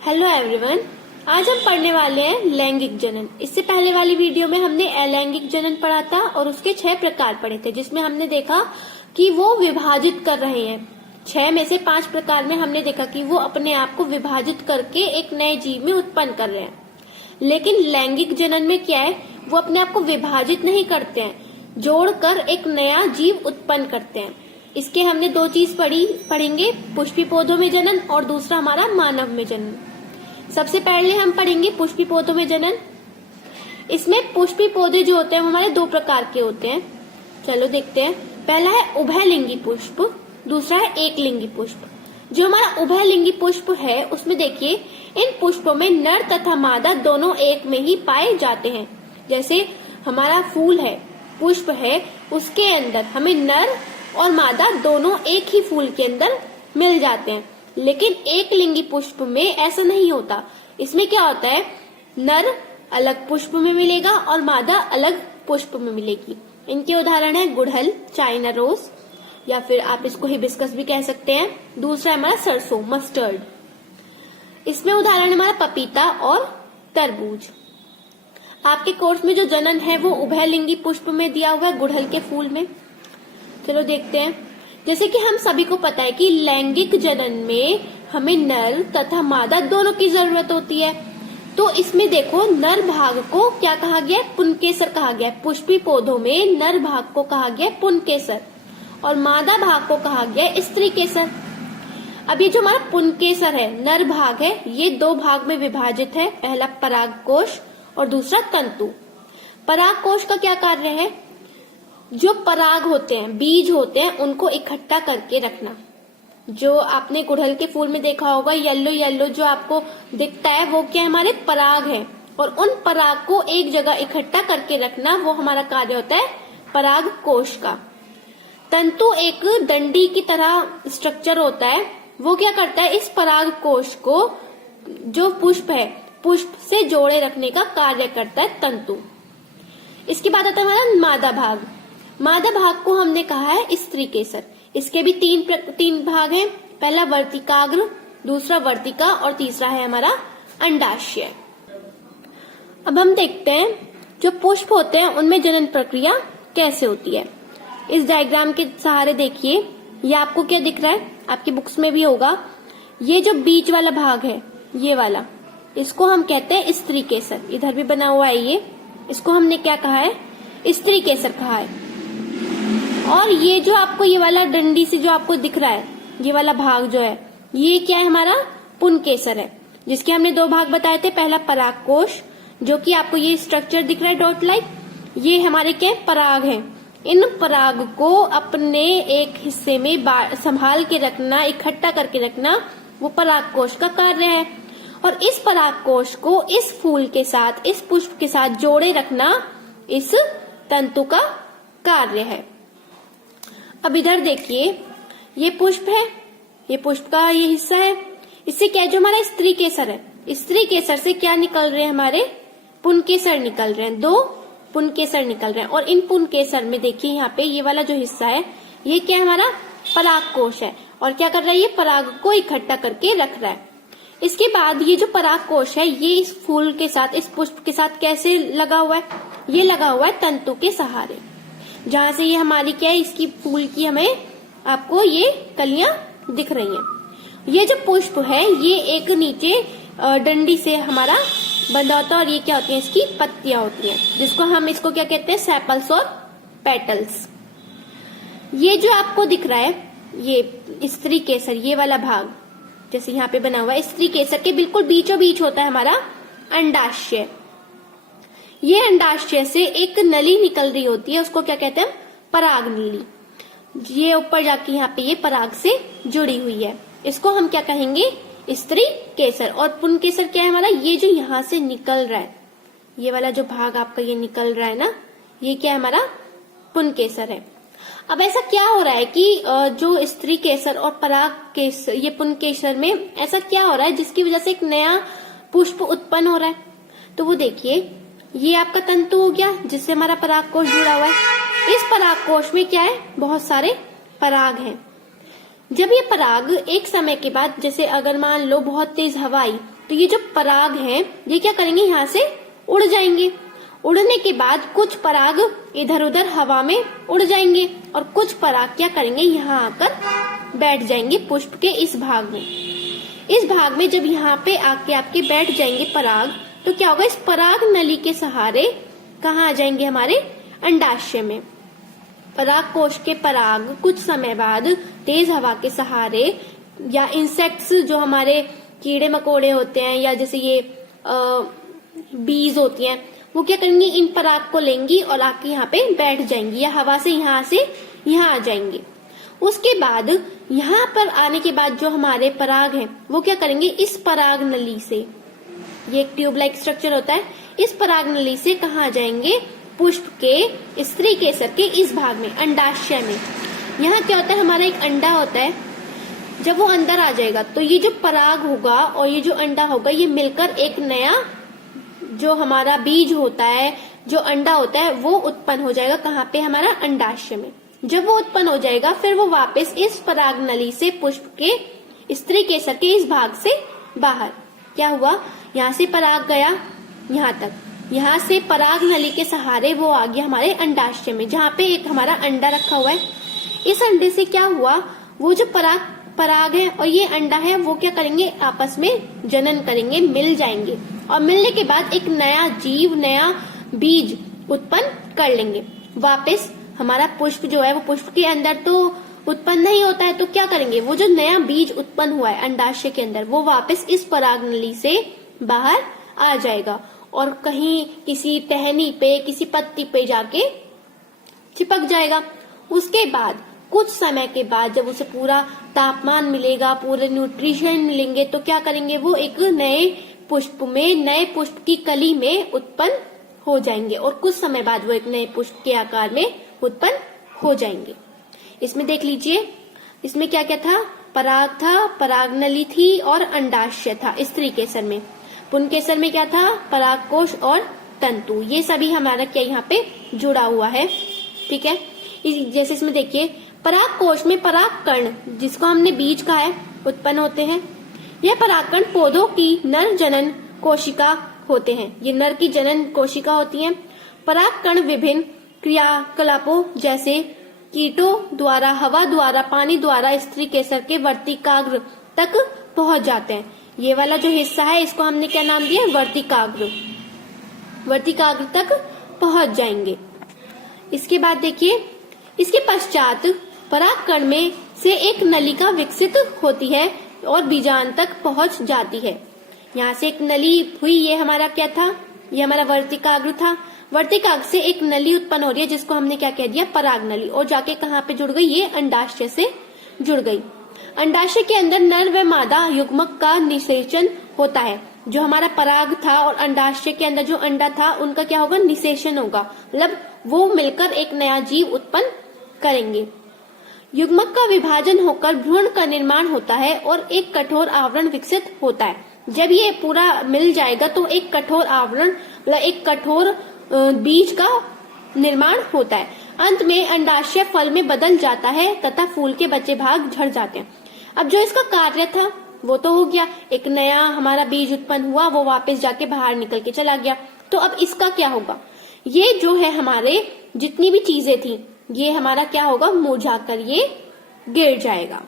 Hello everyone, आज हम पढ़ने वाले हैं लैंगिक जनन। इससे पहले वाली वीडियो में हमने अलैंगिक जनन पढ़ा था और उसके 6 प्रकार पढ़े थे, जिसमें हमने देखा कि वो विभाजित कर रहे हैं। 6 में से 5 प्रकार में हमने देखा कि वो अपने आप को विभाजित करके एक नए जीव में उत्पन्न कर रहे हैं। लेकिन लैंगिक जनन में क्या है, वो अपने आप को विभाजित नहीं करते हैं, जोड़कर एक नया जीव उत्पन्न करते हैं। इसके हमने 2 चीज पढ़ेंगे, पुष्पी पौधों में जनन और दूसरा हमारा मानव में जनन। सबसे पहले हम पढ़ेंगे पुष्पी पौधों में जनन। इसमें पुष्पी पौधे जो होते हैं हमारे 2 प्रकार के होते हैं। चलो देखते हैं। पहला है उभयलिंगी पुष्प, दूसरा है एकलिंगी पुष्प। जो हमारा उभयलिंगी पुष्प है उसमें देखिए, इन पुष्पों में नर तथा मादा दोनों एक में ही पाए जाते हैं। जैसे हमारा फूल है, पुष्प है, उसके अंदर हमें नर और मादा दोनों एक ही फूल के अंदर मिल जाते हैं। लेकिन एक लिंगी पुष्प में ऐसा नहीं होता। इसमें क्या होता है, नर अलग पुष्प में मिलेगा और मादा अलग पुष्प में मिलेगी। इनके उदाहरण है गुड़हल, चाइना रोज, या फिर आप इसको हिबिस्कस भी कह सकते हैं। दूसरा है हमारा सरसों, मस्टर्ड। इसमें उदाहरण है हमारा पपीता और तरबूज। आपके कोर्स में जो जनन है वो उभयलिंगी पुष्प में दिया हुआ है, गुड़हल के फूल में। चलो देखते हैं। जैसे कि हम सभी को पता है कि लैंगिक जनन में हमें नर तथा मादा दोनों की जरूरत होती है। तो इसमें देखो, नर भाग को क्या कहा गया है, पुंकेसर कहा गया है। पुष्पी पौधों में नर भाग को कहा गया है पुंकेसर और मादा भाग को कहा गया है स्त्रीकेसर। अब ये जो हमारा पुंकेसर है, नर भाग है, ये 2 भाग में विभाजित है। पहला परागकोश और दूसरा तंतु। परागकोश का क्या कार्य है, जो पराग होते हैं, बीज होते हैं, उनको इकट्ठा करके रखना। जो आपने गुड़हल के फूल में देखा होगा, येलो येलो जो आपको दिखता है, वो क्या हमारे पराग है। और उन पराग को एक जगह इकट्ठा करके रखना, वो हमारा कार्य होता है पराग कोश का। तंतु एक डंडी की तरह स्ट्रक्चर होता है। वो क्या करता है, इस पराग कोश को जो पुष्प है, पुष्प से जोड़े रखने का कार्य करता है तंतु। इसके बाद आता है हमारा मादा भाग। मादा भाग को हमने कहा है स्त्रीकेसर। इसके भी 3 भाग हैं। पहला वर्तिकाग्र, दूसरा वर्तिका और तीसरा है हमारा अंडाशय। अब हम देखते हैं जो पुष्प होते हैं उनमें जनन प्रक्रिया कैसे होती है। इस डायग्राम के सहारे देखिए, ये आपको क्या दिख रहा है, आपकी बुक्स में भी होगा। ये जो बीच वाला भाग है, ये वाला, इसको हम कहते हैं स्त्रीकेसर। इधर भी बना हुआ है ये, इसको हमने क्या कहा है, स्त्रीकेसर कहा है। और ये जो आपको ये वाला डंडी से जो आपको दिख रहा है, ये वाला भाग जो है, ये क्या है, हमारा पुंकेसर है, जिसके हमने 2 भाग बताए थे। पहला परागकोश, जो कि आपको ये स्ट्रक्चर दिख रहा है डॉट लाइक, ये हमारे क्या पराग है। इन पराग को अपने एक हिस्से में संभाल के रखना, इकट्ठा करके रखना, वो परागकोश का कार्य है। और इस परागकोश को इस फूल के साथ, इस पुष्प के साथ जोड़े रखना इस तंतु का कार्य है। अब इधर देखिए, ये पुष्प है, ये पुष्प का ये हिस्सा है। इससे क्या है, जो हमारा स्त्रीकेसर है, स्त्रीकेसर से क्या निकल रहे हैं, हमारे पुंकेसर निकल रहे हैं। 2 पुंकेसर निकल रहे हैं। और इन पुंकेसर में देखिए, यहाँ पे ये वाला जो हिस्सा है, ये क्या है, हमारा परागकोश है। और क्या कर रहा है, ये पराग को इकट्ठा करके रख रहा है। इसके बाद ये जो परागकोश है, ये इस फूल के साथ, इस पुष्प के साथ कैसे लगा हुआ है, ये लगा हुआ है तंतु के सहारे। जहां से ये हमारी क्या है, इसकी फूल की हमें आपको ये कलियां दिख रही हैं। ये जो पुष्प है, ये एक नीचे डंडी से हमारा बंधा होता है और ये क्या होती है, इसकी पत्तियां होती हैं, जिसको हम इसको क्या कहते हैं, सेपल्स और पेटल्स। ये जो आपको दिख रहा है, ये स्त्रीकेसर, ये वाला भाग जैसे यहाँ पे बना हुआ है, स्त्रीकेसर के बिल्कुल बीचों बीच होता है हमारा अंडाशय। ये अंडाशय से एक नली निकल रही होती है, उसको क्या कहते हैं, पराग नली। ये ऊपर जाके यहाँ पे ये पराग से जुड़ी हुई है, इसको हम क्या कहेंगे, स्त्रीकेसर। और पुंकेसर क्या है हमारा, ये जो यहाँ से निकल रहा है, ये वाला जो भाग आपका ये निकल रहा है ना, ये क्या है, हमारा पुंकेसर है। अब ऐसा क्या हो रहा है कि जो स्त्रीकेसर और परागकेसर, ये पुंकेसर में ऐसा क्या हो रहा है जिसकी वजह से एक नया पुष्प उत्पन्न हो रहा है। तो वो देखिए, ये आपका तंतु हो गया जिससे हमारा परागकोश जुड़ा हुआ है। इस परागकोश में क्या है, बहुत सारे पराग हैं। जब ये पराग एक समय के बाद, जैसे अगर मान लो बहुत तेज हवा आई तो ये जो पराग है ये क्या करेंगे, यहाँ से उड़ जाएंगे। उड़ने के बाद कुछ पराग इधर उधर हवा में उड़ जाएंगे और कुछ पराग क्या करेंगे, यहाँ आकर बैठ जाएंगे पुष्प के इस भाग में। इस भाग में जब यहाँ पे आके आपके बैठ जाएंगे पराग, तो क्या होगा, इस पराग नली के सहारे कहाँ आ जाएंगे, हमारे अंडाशय में। पराग कोश के पराग कुछ समय बाद तेज हवा के सहारे या इंसेक्ट्स जो हमारे कीड़े मकोड़े होते हैं या जैसे ये बीज होती हैं, वो क्या करेंगी, इन पराग को लेंगी और आके यहाँ पे बैठ जाएंगी या हवा से यहाँ आ जाएंगे। उसके बाद यहाँ पर आने के बाद जो हमारे पराग हैं वो क्या करेंगे, इस पराग नली से, ये एक ट्यूब लाइक स्ट्रक्चर होता है, इस पराग नली से कहाँ आ जाएंगे, पुष्प के स्त्री केसर के इस भाग में, अंडाशय में। यहाँ क्या होता है, हमारा एक अंडा होता है, जब वो अंदर आ जाएगा तो ये जो पराग होगा और ये जो अंडा होगा ये मिलकर एक नया जो हमारा बीज होता है, जो अंडा होता है, वो उत्पन्न हो जाएगा। कहाँ पे, हमारा अंडाशय में। जब वो उत्पन्न हो जाएगा फिर वो वापस इस पराग नली से पुष्प के स्त्री केसर के इस भाग से बाहर, क्या हुआ, यहाँ से पराग गया यहाँ तक, यहाँ से पराग नली के सहारे वो आ गया हमारे अंडाशय में, जहाँ पे एक हमारा अंडा रखा हुआ है। इस अंडे से क्या हुआ, वो जो पराग है और ये अंडा है वो क्या करेंगे, आपस में जनन करेंगे, मिल जाएंगे और मिलने के बाद एक नया जीव, नया बीज उत्पन्न कर लेंगे। वापस हमारा पुष्प जो है वो पुष्प के अंदर तो उत्पन्न नहीं होता है, तो क्या करेंगे, वो जो नया बीज उत्पन्न हुआ है अंडाशय के अंदर वो वापस इस पराग नली से बाहर आ जाएगा और कहीं किसी टहनी पे, किसी पत्ती पे जाके चिपक जाएगा। उसके बाद कुछ समय के बाद जब उसे पूरा तापमान मिलेगा, पूरे न्यूट्रिशन मिलेंगे, तो क्या करेंगे, वो एक नए पुष्प में, नए पुष्प की कली में उत्पन्न हो जाएंगे और कुछ समय बाद वो एक नए पुष्प के आकार में उत्पन्न हो जाएंगे। इसमें देख लीजिए, इसमें क्या क्या था, पराग था, परागनली थी और अंडाशय था स्त्री केसर में। पुंकेसर में क्या था, परागकोश और तंतु। ये सभी हमारा क्या यहाँ पे जुड़ा हुआ है, ठीक है। जैसे इसमें देखिए, परागकोश में परागकण, जिसको हमने बीज कहा है, उत्पन्न होते हैं। यह परागकण पौधों की नर जनन कोशिका होते हैं, ये नर की जनन कोशिका होती हैं। परागकण विभिन्न क्रियाकलापों जैसे कीटों द्वारा, हवा द्वारा, पानी द्वारा स्त्री केसर के वर्तिकाग्र तक पहुंच जाते हैं। ये वाला जो हिस्सा है इसको हमने क्या नाम दिया, वर्तिकाग्र। वर्तिकाग्र तक पहुंच जाएंगे। इसके बाद देखिए, इसके पश्चात परागकण में से एक नलिका विकसित होती है और बीजांड तक पहुंच जाती है। यहाँ से एक नली हुई, ये हमारा क्या था, ये हमारा वर्तिकाग्र था। वर्तिकाग्र से एक नली उत्पन्न हो रही है जिसको हमने क्या कह दिया, पराग नली, और जाके कहाँ पे जुड़ गई, ये अंडाशय से जुड़ गई। अंडाशय के अंदर नर व मादा युग्मक का निषेचन होता है। जो हमारा पराग था और अंडाशय के अंदर जो अंडा था उनका क्या होगा, निषेचन होगा, मतलब वो मिलकर एक नया जीव उत्पन्न करेंगे। युग्मक का विभाजन होकर भ्रूण का निर्माण होता है और एक कठोर आवरण विकसित होता है। जब ये पूरा मिल जाएगा तो एक कठोर आवरण, मतलब एक कठोर बीज का निर्माण होता है। अंत में अंडाशय फल में बदल जाता है तथा फूल के बचे भाग झड़ जाते हैं। अब जो इसका कार्य था वो तो हो गया, एक नया हमारा बीज उत्पन्न हुआ, वो वापस जाके बाहर निकल के चला गया। तो अब इसका क्या होगा, ये जो है हमारे जितनी भी चीजें थी ये हमारा क्या होगा, मुरझाकर ये गिर जाएगा।